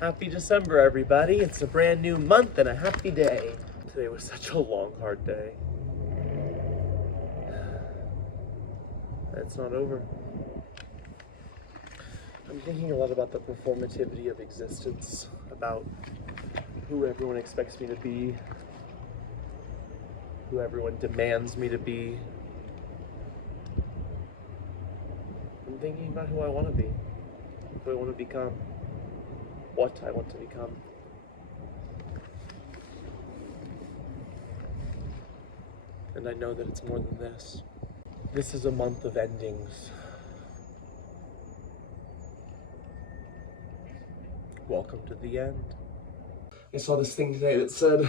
Happy December, everybody. It's a brand new month and a happy day. Today was such a long, hard day. It's not over. I'm thinking a lot about the performativity of existence, about who everyone expects me to be, who everyone demands me to be. I'm thinking about who I want to be, who I want to become, what I want to become. And I know that it's more than this. This is a month of endings. Welcome to the end. I saw this thing today that said,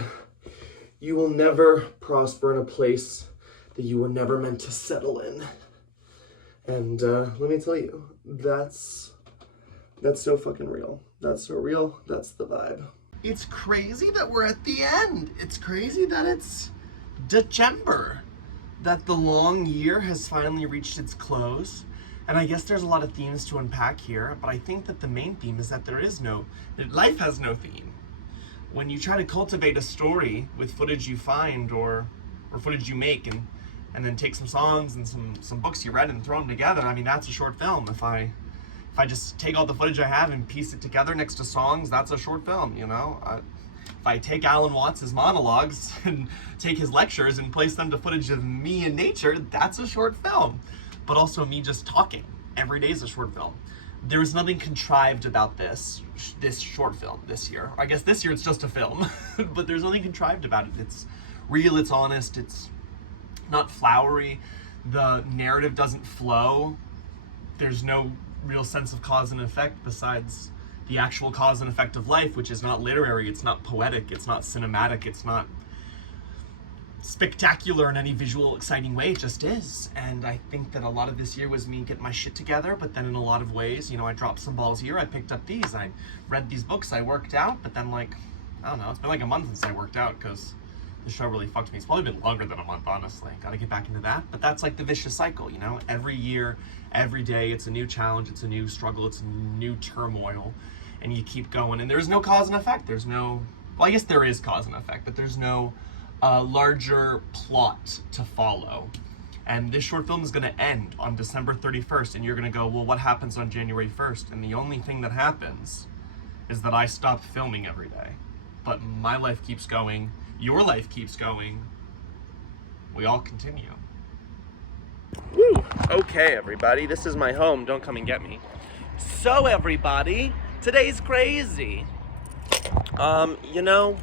you will never prosper in a place that you were never meant to settle in. And let me tell you, that's so fucking real. That's so real. That's the vibe. It's crazy that we're at the end. It's crazy that it's Dezember, that the long year has finally reached its close. And I guess there's a lot of themes to unpack here, but I think that the main theme is that life has no theme. When you try to cultivate a story with footage you find or footage you make and then take some songs and some books you read and throw them together, I mean, that's a short film. If I just take all the footage I have and piece it together next to songs, that's a short film, you know? If I take Alan Watts' monologues and take his lectures and place them to footage of me in nature, that's a short film. But also me just talking every day is a short film. There is nothing contrived about this short film this year. I guess this year it's just a film, but there's nothing contrived about it. It's real, it's honest, it's not flowery. The narrative doesn't flow. There's no real sense of cause and effect besides the actual cause and effect of life, which is not literary, it's not poetic, it's not cinematic, it's not spectacular in any visual, exciting way. It just is. And I think that a lot of this year was me getting my shit together, but then in a lot of ways, you know, I dropped some balls here, I picked up these, I read these books, I worked out, but then like, I don't know, it's been like a month since I worked out because the show really fucked me. It's probably been longer than a month, honestly. Gotta get back into that. But that's like the vicious cycle, you know? Every year, every day, it's a new challenge, it's a new struggle, it's a new turmoil, and you keep going. And there's no cause and effect. There's no, well, I guess there is cause and effect, but there's no larger plot to follow. And this short film is gonna end on December 31st, and you're gonna go, well, what happens on January 1st? And the only thing that happens is that I stop filming every day. But my life keeps going, your life keeps going, we all continue. Woo! Okay, everybody, this is my home, don't come and get me. So everybody, today's crazy. You know,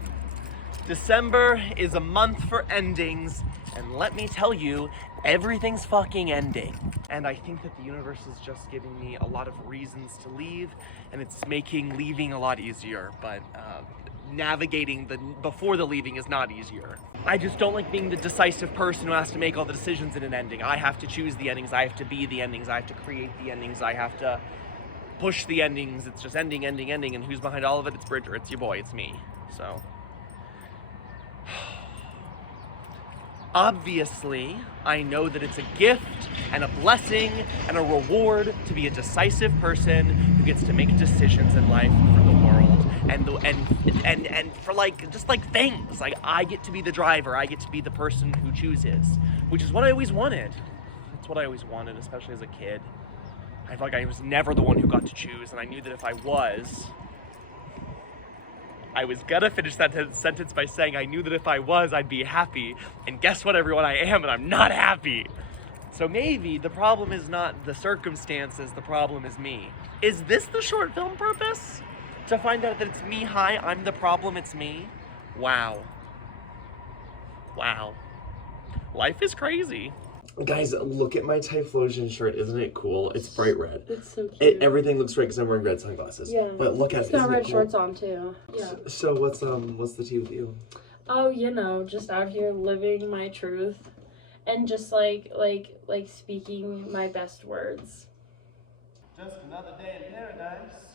December is a month for endings, and let me tell you, everything's fucking ending. And I think that the universe is just giving me a lot of reasons to leave, and it's making leaving a lot easier, but navigating before the leaving is not easier. I just don't like being the decisive person who has to make all the decisions in an ending. I have to choose the endings, I have to be the endings, I have to create the endings, I have to push the endings. It's just ending, ending, ending, and who's behind all of it? It's Bridger, it's your boy, it's me. So obviously, I know that it's a gift and a blessing and a reward to be a decisive person who gets to make decisions in life for the world and for like, just like things. Like, I get to be the driver, I get to be the person who chooses, which is what I always wanted. It's what I always wanted, especially as a kid. I felt like I was never the one who got to choose, and I knew that if I was gonna finish that sentence by saying I knew that if I was, I'd be happy. And guess what, everyone? I am, and I'm not happy. So maybe the problem is not the circumstances, the problem is me. Is this the short film purpose? To find out that it's me, hi, I'm the problem, it's me? Wow. Wow. Life is crazy. Guys, look at my Typhlosion shirt. Isn't it cool? It's bright red. It's so cute. Everything looks great because I'm wearing red sunglasses. Yeah. But look at it. It's got red cool? shorts on too. Yeah. So what's the tea with you? Oh, you know, just out here living my truth and just like speaking my best words. Just another day in paradise.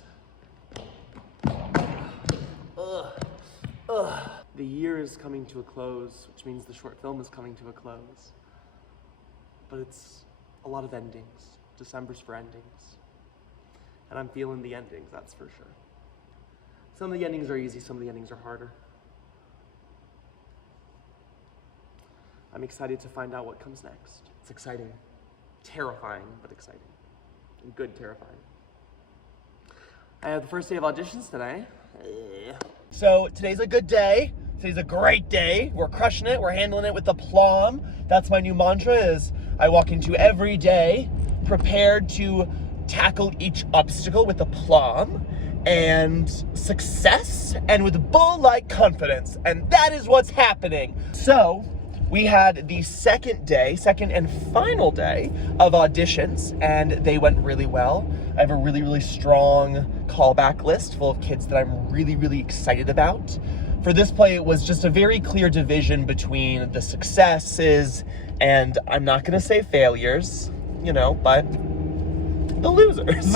Ugh. The year is coming to a close, which means the short film is coming to a close. But it's a lot of endings. December's for endings. And I'm feeling the endings, that's for sure. Some of the endings are easy, some of the endings are harder. I'm excited to find out what comes next. It's exciting. Terrifying, but exciting. And good terrifying. I have the first day of auditions today. So today's a good day. Today's a great day. We're crushing it. We're handling it with aplomb. That's my new mantra is I walk into every day prepared to tackle each obstacle with aplomb and success and with bull-like confidence. And that is what's happening. So we had the second and final day of auditions, and they went really well. I have a really, really strong callback list full of kids that I'm really, really excited about. For this play, it was just a very clear division between the successes and, I'm not gonna say failures, you know, but the losers.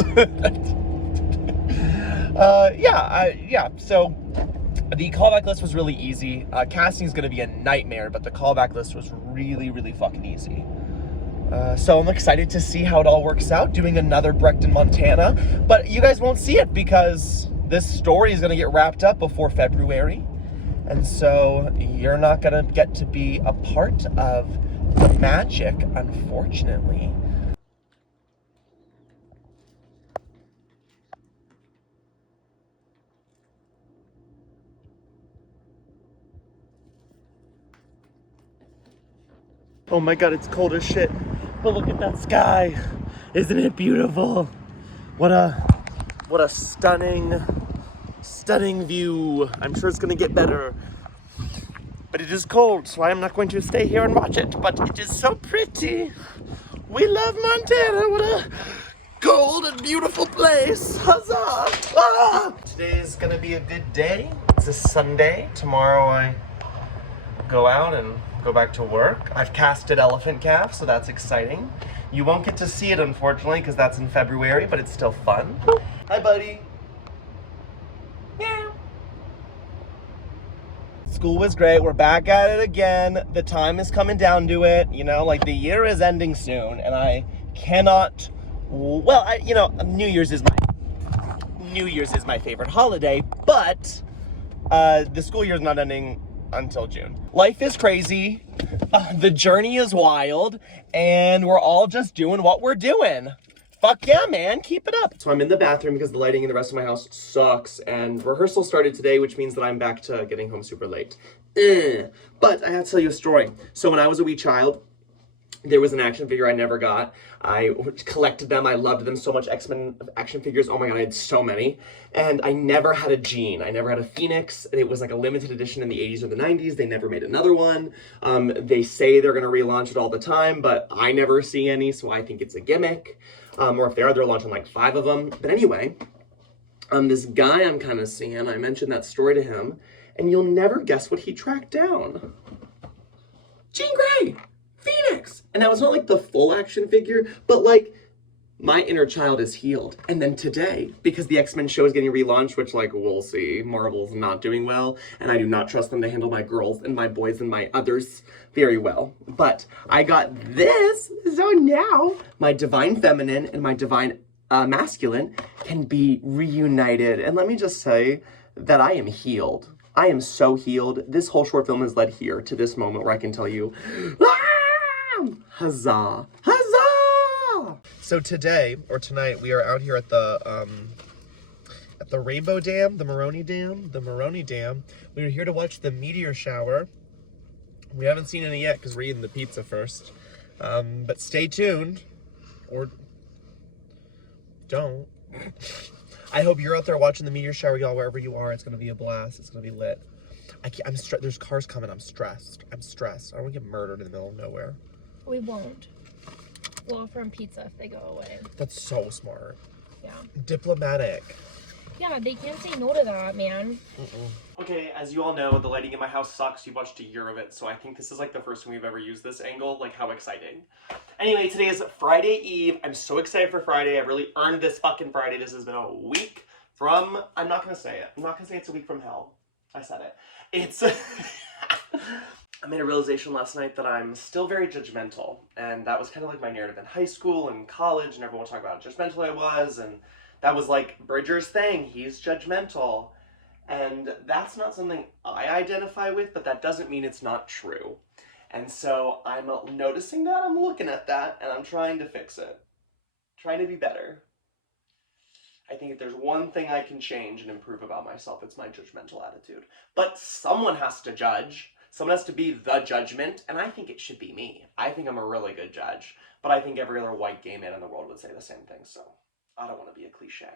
So the callback list was really easy. Casting is gonna be a nightmare, but the callback list was really, really fucking easy. So I'm excited to see how it all works out, doing another Brecht in Montana, but you guys won't see it because this story is gonna get wrapped up before February. And so you're not gonna get to be a part of the magic, unfortunately. Oh my God, it's cold as shit. But look at that sky. Isn't it beautiful? What a stunning view. I'm sure it's gonna get better. But it is cold, so I'm not going to stay here and watch it, but it is so pretty. We love Montana. What a cold and beautiful place. Huzzah! Ah! Today is gonna be a good day. It's a Sunday. Tomorrow I go out and go back to work. I've casted Elephant Calf, so that's exciting. You won't get to see it, unfortunately, because that's in February, but it's still fun. Hi, buddy. Yeah. School was great. We're back at it again. The time is coming down to it. You know, like the year is ending soon, and I cannot. Well, New Year's is my favorite holiday, but the school year is not ending until June. Life is crazy. The journey is wild, and we're all just doing what we're doing. Fuck yeah, man, keep it up. So I'm in the bathroom because the lighting in the rest of my house sucks, and rehearsal started today, which means that I'm back to getting home super late. But I have to tell you a story. So when I was a wee child, there was an action figure I never got. I collected them. I loved them so much. X-Men action figures. Oh my God, I had so many. And I never had a Jean. I never had a Phoenix. It was like a limited edition in the 80s or the 90s. They never made another one. They say they're going to relaunch it all the time, but I never see any, so I think it's a gimmick. Or if they are, they're launching like 5 of them. But anyway, this guy I'm kind of seeing, I mentioned that story to him, and you'll never guess what he tracked down. Jean Grey! Phoenix! And now it's not like the full action figure, but like my inner child is healed. And then today, because the X-Men show is getting relaunched, which like we'll see, Marvel's not doing well, and I do not trust them to handle my girls and my boys and my others very well. But I got this, so now my divine feminine and my divine masculine can be reunited. And let me just say that I am healed. I am so healed. This whole short film has led here to this moment where I can tell you, huzzah, huzzah! So today, or tonight, we are out here at the Rainbow Dam, the Moroni Dam. We are here to watch the meteor shower. We haven't seen any yet because we're eating the pizza first. But stay tuned, or don't. I hope you're out there watching the meteor shower, y'all, wherever you are. It's gonna be a blast. It's gonna be lit. I'm stressed. There's cars coming. I'm stressed. I don't want to get murdered in the middle of nowhere. We won't. We'll offer them pizza if they go away. That's so smart. Yeah. Diplomatic. Yeah, they can't say no to that, man. Okay, as you all know, the lighting in my house sucks. You watched a year of it, so I think this is like the first time we've ever used this angle. Like, how exciting. Anyway, today is Friday Eve. I'm so excited for Friday. I've really earned this fucking Friday. This has been a week from... I'm not gonna say it. I'm not gonna say it's a week from hell. I said it. It's... I made a realization last night that I'm still very judgmental, and that was kind of like my narrative in high school and college, and everyone talked about how judgmental I was, and that was like Bridger's thing. He's judgmental. And that's not something I identify with, but that doesn't mean it's not true. And so I'm noticing that, I'm looking at that, and I'm trying to fix it. Trying to be better. I think if there's one thing I can change and improve about myself, it's my judgmental attitude. But someone has to judge. Someone has to be the judgment, and I think it should be me. I think I'm a really good judge, but I think every other white gay man in the world would say the same thing, so I don't want to be a cliche.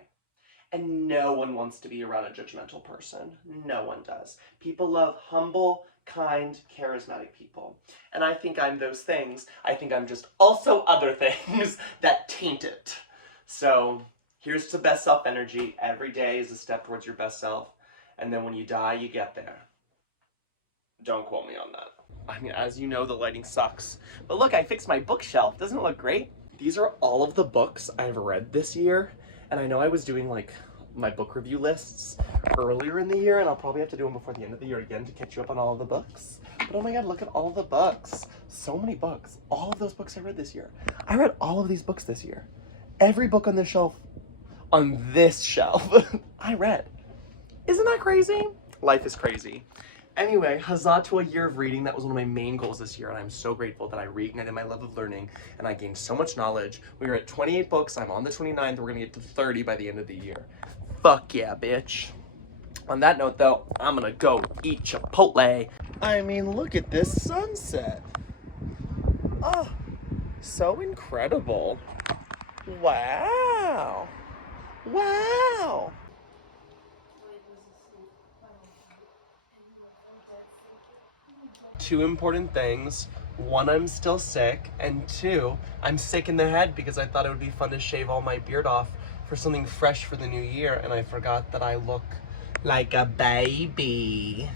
And no one wants to be around a judgmental person. No one does. People love humble, kind, charismatic people. And I think I'm those things. I think I'm just also other things that taint it. So here's to best self energy. Every day is a step towards your best self. And then when you die, you get there. Don't quote me on that. I mean, as you know, the lighting sucks. But look, I fixed my bookshelf. Doesn't it look great? These are all of the books I've read this year. And I know I was doing like my book review lists earlier in the year, and I'll probably have to do them before the end of the year again to catch you up on all of the books. But oh my god, look at all the books. So many books. All of those books I read this year. I read all of these books this year. Every book on this shelf, I read. Isn't that crazy? Life is crazy. Anyway, huzzah to a year of reading. That was one of my main goals this year, and I'm so grateful that I reignited my love of learning, and I gained so much knowledge. We were at 28 books. I'm on the 29th. We're gonna get to 30 by the end of the year. Fuck yeah, bitch. On that note, though, I'm gonna go eat Chipotle. I mean, look at this sunset. Oh, so incredible. Wow. Wow. Two important things. One, I'm still sick, and two, I'm sick in the head because I thought it would be fun to shave all my beard off for something fresh for the new year, and I forgot that I look like a baby.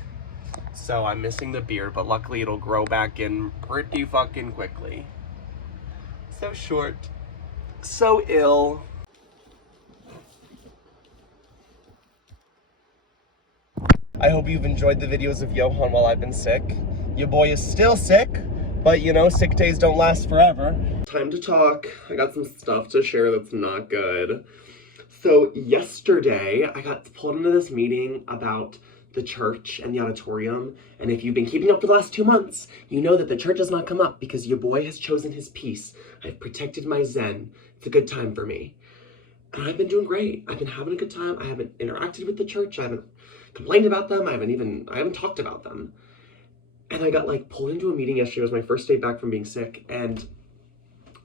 So I'm missing the beard, but luckily it'll grow back in pretty fucking quickly. So short. So ill. I hope you've enjoyed the videos of Johan while I've been sick. Your boy is still sick, but you know, sick days don't last forever. Time to talk. I got some stuff to share that's not good. So yesterday, I got pulled into this meeting about the church and the auditorium, and if you've been keeping up for the last 2 months, you know that the church has not come up because your boy has chosen his peace. I've protected my zen. It's a good time for me. And I've been doing great. I've been having a good time. I haven't interacted with the church. I haven't complained about them. I haven't talked about them. And I got like pulled into a meeting yesterday. It was my first day back from being sick, and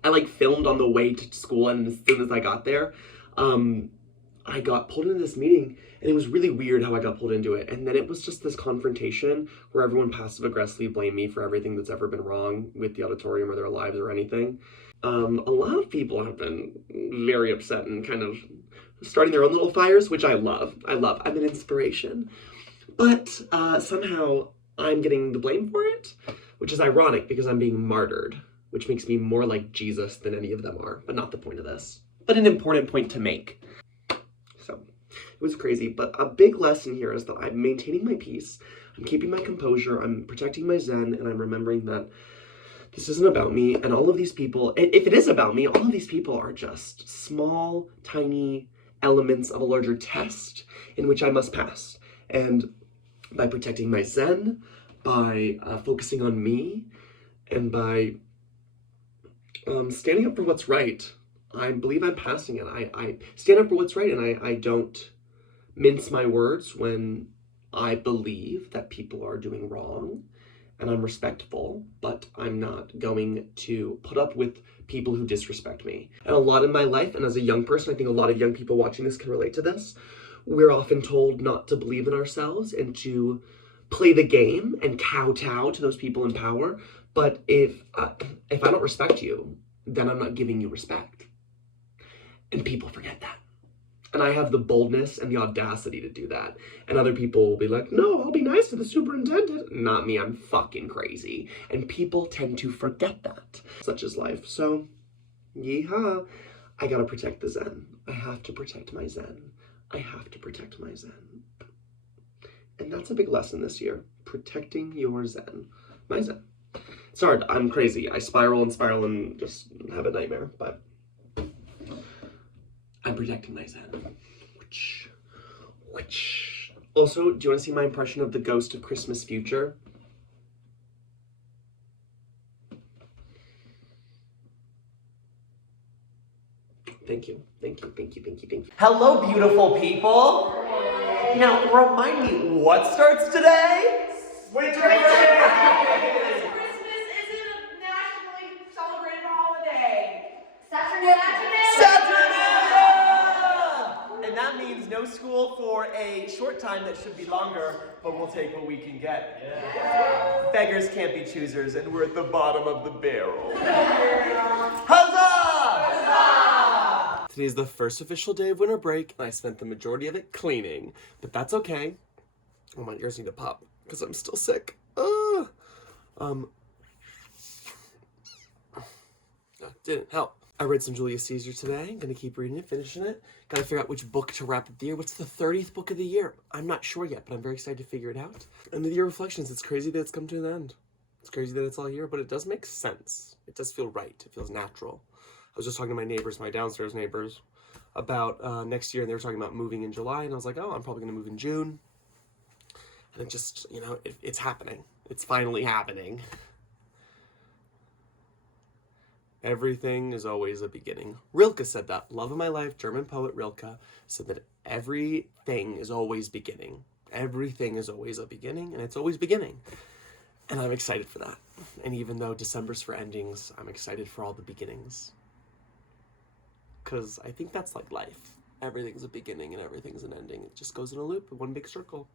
I like filmed on the way to school, and as soon as I got there, I got pulled into this meeting, and it was really weird how I got pulled into it. And then it was just this confrontation where everyone passive aggressively blamed me for everything that's ever been wrong with the auditorium or their lives or anything. A lot of people have been very upset and kind of starting their own little fires, which I love. I'm an inspiration. But somehow I'm getting the blame for it, which is ironic because I'm being martyred, which makes me more like Jesus than any of them are, but not the point of this. But an important point to make. So, it was crazy, but a big lesson here is that I'm maintaining my peace, I'm keeping my composure, I'm protecting my zen, and I'm remembering that this isn't about me, and all of these people, if it is about me, all of these people are just small, tiny elements of a larger test in which I must pass. And by protecting my zen, by focusing on me, and by standing up for what's right, I believe I'm passing it. I stand up for what's right, and I don't mince my words when I believe that people are doing wrong, and I'm respectful, but I'm not going to put up with people who disrespect me. And a lot in my life, and as a young person, I think a lot of young people watching this can relate to this, we're often told not to believe in ourselves and to play the game and kowtow to those people in power. But if I don't respect you, then I'm not giving you respect. And people forget that. And I have the boldness and the audacity to do that. And other people will be like, no, I'll be nice to the superintendent. Not me, I'm fucking crazy. And people tend to forget that. Such is life. So, yeehaw. I gotta protect the zen. I have to protect my zen. I have to protect my zen. And that's a big lesson this year. Protecting your zen. My zen. It's hard. I'm crazy. I spiral and just have a nightmare. But I'm protecting my zen. Also, do you want to see my impression of the ghost of Christmas future? Thank you, thank you, thank you, thank you, thank you. Hello, beautiful people. Now, remind me, what starts today? Winter break! Christmas isn't a nationally celebrated holiday. Saturnalia! And that means no school for a short time that should be longer, but we'll take what we can get. Yeah. Beggars can't be choosers, and we're at the bottom of the barrel. Huzzah! Huzzah! Today's the first official day of winter break, and I spent the majority of it cleaning, but that's okay. Oh, my ears need to pop, because I'm still sick. Didn't help. I read some Julius Caesar today. I'm gonna keep reading it, finishing it. Gotta figure out which book to wrap up the year. What's the 30th book of the year? I'm not sure yet, but I'm very excited to figure it out. And the year reflections, it's crazy that it's come to an end. It's crazy that it's all here, but it does make sense. It does feel right. It feels natural. I was just talking to my neighbors, my downstairs neighbors, about next year, and they were talking about moving in July, and I was like, oh, I'm probably gonna move in June. And it just, you know, it's happening. It's finally happening. Everything is always a beginning. Rilke said that. Love of my life, German poet Rilke, said that everything is always beginning. Everything is always a beginning, and it's always beginning. And I'm excited for that. And even though December's for endings, I'm excited for all the beginnings. Because I think that's like life. Everything's a beginning and everything's an ending. It just goes in a loop, one big circle.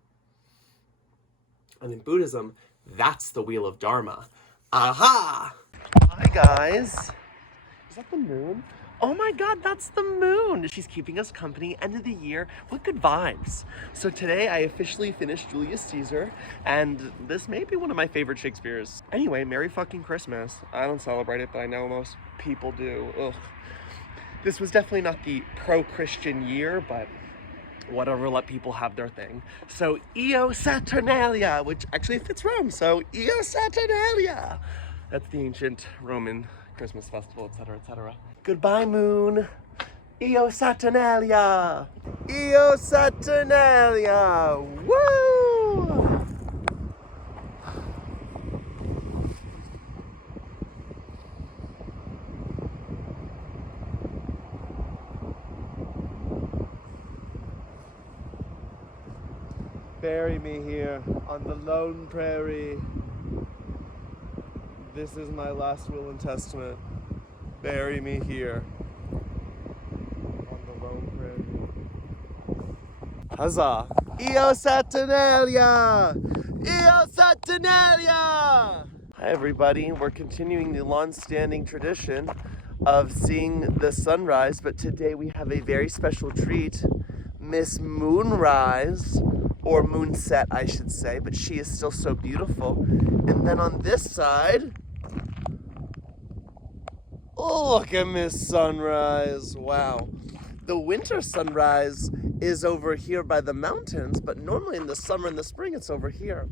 And in Buddhism, that's the wheel of Dharma. Aha! Hi, guys. Is that the moon? Oh my God, that's the moon. She's keeping us company. End of the year. What good vibes. So today I officially finished Julius Caesar, and this may be one of my favorite Shakespeare's. Anyway, Merry fucking Christmas. I don't celebrate it, but I know most people do. Ugh. This was definitely not the pro-Christian year, but whatever, let people have their thing. So Io Saturnalia, which actually fits Rome, so Io Saturnalia. That's the ancient Roman Christmas festival, etc., etc. Goodbye, moon. Io Saturnalia. Io Saturnalia. Woo! Bury me here on the lone prairie. This is my last will and testament. Bury me here on the lone prairie. Huzzah! Io Saturnalia! Io Saturnalia! Hi everybody, we're continuing the long-standing tradition of seeing the sunrise, but today we have a very special treat. Miss Moonrise, or Moonset I should say, but she is still so beautiful. And then on this side, oh, look at Miss Sunrise. Wow. The winter sunrise is over here by the mountains, but normally in the summer and the spring it's over here.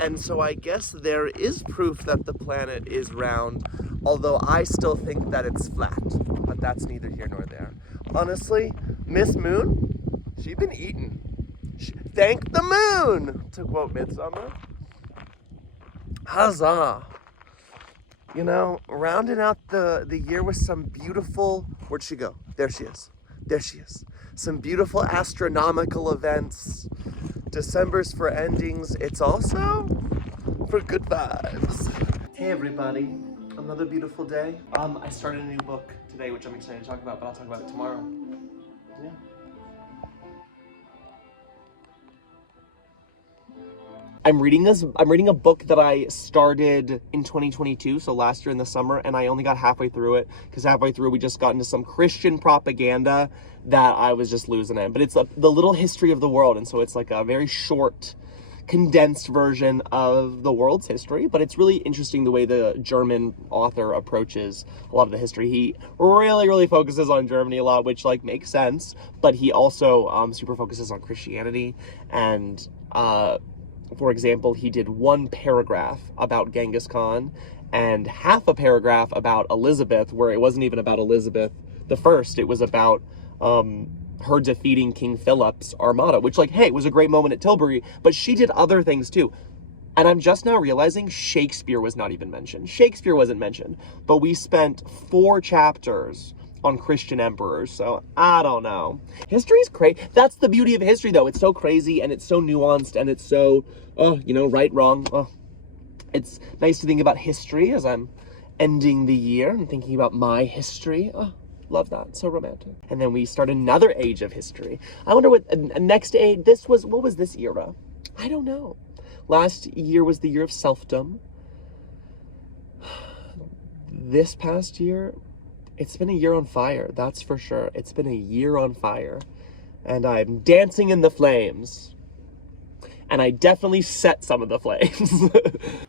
And so I guess there is proof that the planet is round, although I still think that it's flat, but that's neither here nor there. Honestly, Miss Moon, she's been eating. Thank the moon, to quote Midsummer. Huzzah. You know, rounding out the year with some beautiful, where'd she go? There she is. There she is. Some beautiful astronomical events. December's for endings. It's also for good vibes. Hey everybody, another beautiful day. I started a new book today, which I'm excited to talk about, but I'll talk about it tomorrow. Yeah. I'm reading a book that I started in 2022, so last year in the summer, and I only got halfway through it, because halfway through we just got into some Christian propaganda that I was just losing it. But it's the little history of the world, and so it's like a very short, condensed version of the world's history, but it's really interesting the way the German author approaches a lot of the history. He really focuses on Germany a lot, which like makes sense, but he also super focuses on Christianity. And for example, he did one paragraph about Genghis Khan and half a paragraph about Elizabeth, where it wasn't even about Elizabeth the First. It was about her defeating King Philip's armada, which, like, hey, was a great moment at Tilbury, but she did other things too. And I'm just now realizing Shakespeare was not even mentioned. Shakespeare wasn't mentioned, but we spent 4 chapters on Christian emperors, so I don't know. History's crazy. That's the beauty of history, though. It's so crazy, and it's so nuanced, and it's so, right, wrong. It's nice to think about history as I'm ending the year and thinking about my history. Love that. So romantic. And then we start another age of history. I wonder what next age, what was this era? I don't know. Last year was the year of selfdom. This past year, it's been a year on fire, that's for sure. It's been a year on fire. And I'm dancing in the flames. And I definitely set some of the flames.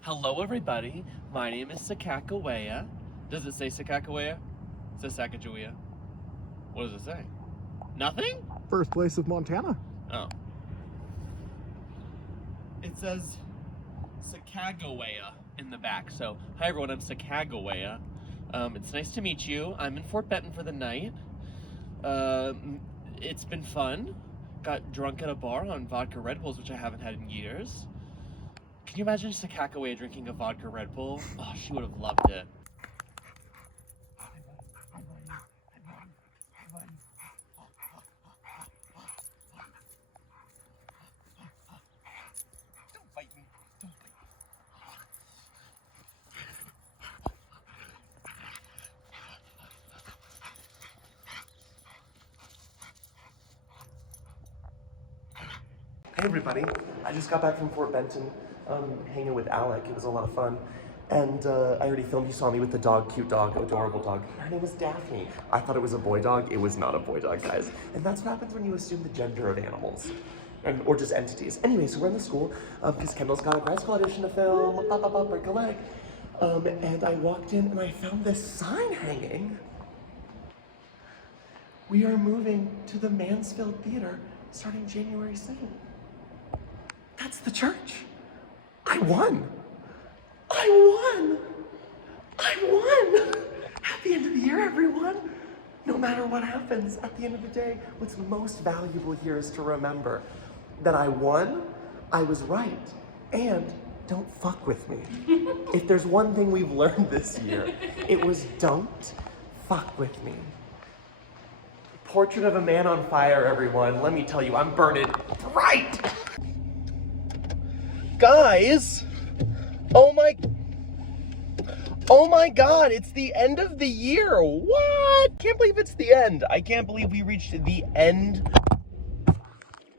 Hello, everybody. My name is Sakakawea. Does it say Sakakawea? It says Sacagawea. What does it say? Nothing? Birthplace of Montana. Oh. It says Sakagawea in the back. So, hi everyone, I'm Sakagawea. It's nice to meet you. I'm in Fort Benton for the night. It's been fun. Got drunk at a bar on vodka Red Bulls, which I haven't had in years. Can you imagine Sakakawea drinking a vodka Red Bull? Oh, she would have loved it. Don't bite me. Don't bite me. Hey everybody, I just got back from Fort Benton, hanging with Alec. It was a lot of fun. And I already filmed, you saw me with the dog, cute dog, adorable dog. Her name was Daphne. I thought it was a boy dog. It was not a boy dog, guys. And that's what happens when you assume the gender of animals. Or just entities. Anyway, so we're in the school, because Kendall's got a grad school audition to film, break a leg. And I walked in and I found this sign hanging. We are moving to the Mansfield Theater starting January 2nd. That's the church. I won. I won. I won. Happy end of the year, everyone. No matter what happens, at the end of the day, what's most valuable here is to remember that I won, I was right, and don't fuck with me. If there's one thing we've learned this year, it was don't fuck with me. Portrait of a Man on Fire, everyone. Let me tell you, I'm burning bright. Guys, oh my God, it's the end of the year. What? Can't believe it's the end. I can't believe we reached the end.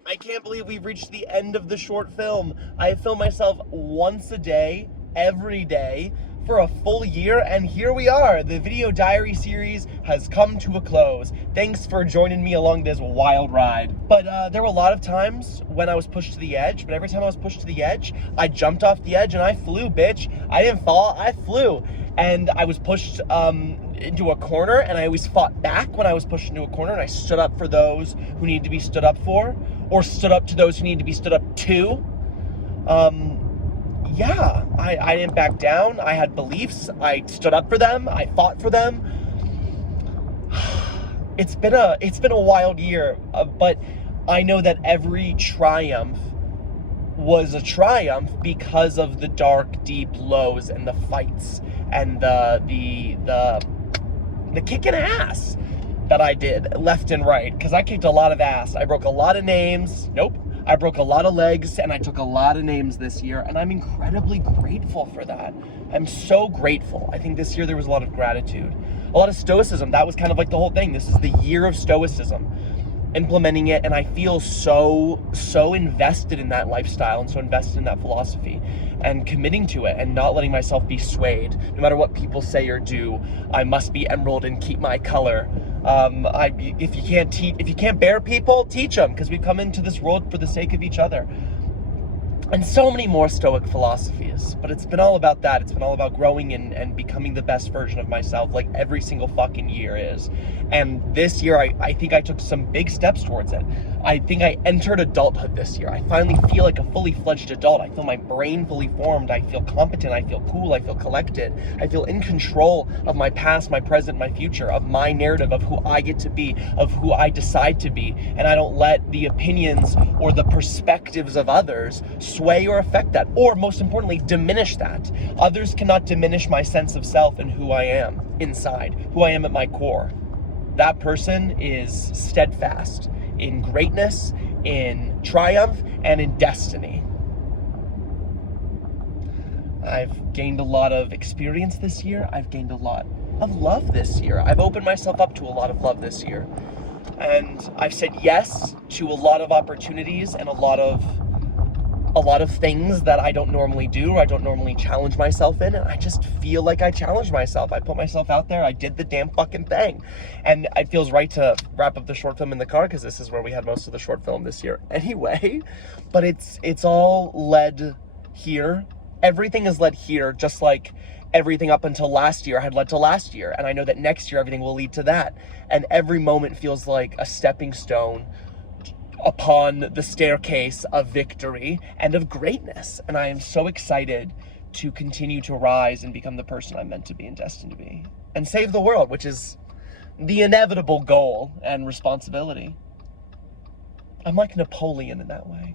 I can't believe we've reached the end of the short film. I film myself once a day, every day, for a full year, and here we are. The video diary series has come to a close. Thanks for joining me along this wild ride. But there were a lot of times when I was pushed to the edge, but every time I was pushed to the edge, I jumped off the edge and I flew, bitch. I didn't fall, I flew. And I was pushed into a corner, and I always fought back when I was pushed into a corner, and I stood up for those who need to be stood up for, or stood up to those who need to be stood up to. Yeah, I didn't back down. I had beliefs. I stood up for them. I fought for them. It's been a wild year, but I know that every triumph was a triumph because of the dark, deep lows and the fights and the kicking ass that I did left and right, because I kicked a lot of ass. I broke a lot of names. Nope. I broke a lot of legs, and I took a lot of names this year, and I'm incredibly grateful for that. I'm so grateful. I think this year there was a lot of gratitude, a lot of stoicism. That was kind of like the whole thing. This is the year of stoicism, implementing it, and I feel so invested in that lifestyle and so invested in that philosophy and committing to it and not letting myself be swayed. No matter what people say or do, I must be emerald and keep my color. If you can't bear people, teach them, because we come into this world for the sake of each other. and so many more Stoic philosophies. But it's been all about that. It's been all about growing and becoming the best version of myself, like every single fucking year is. And this year, I think I took some big steps towards it. I think I entered adulthood this year. I finally feel like a fully fledged adult. I feel my brain fully formed. I feel competent. I feel cool. I feel collected. I feel in control of my past, my present, my future, of my narrative, of who I get to be, of who I decide to be. And I don't let the opinions or the perspectives of others sway or affect that, or most importantly, diminish that. Others cannot diminish my sense of self and who I am inside, who I am at my core. That person is steadfast in greatness, in triumph, and in destiny. I've gained a lot of experience this year. I've gained a lot of love this year. I've opened myself up to a lot of love this year. And I've said yes to a lot of opportunities and a lot of things that I don't normally do, or I don't normally challenge myself in, and I just feel like I challenged myself. I put myself out there, I did the damn fucking thing. And it feels right to wrap up the short film in the car, because this is where we had most of the short film this year anyway. But it's all led here. Everything is led here, just like everything up until last year had led to last year. And I know that next year everything will lead to that. And every moment feels like a stepping stone upon the staircase of victory and of greatness. And I am so excited to continue to rise and become the person I'm meant to be and destined to be. And save the world, which is the inevitable goal and responsibility. I'm like Napoleon in that way.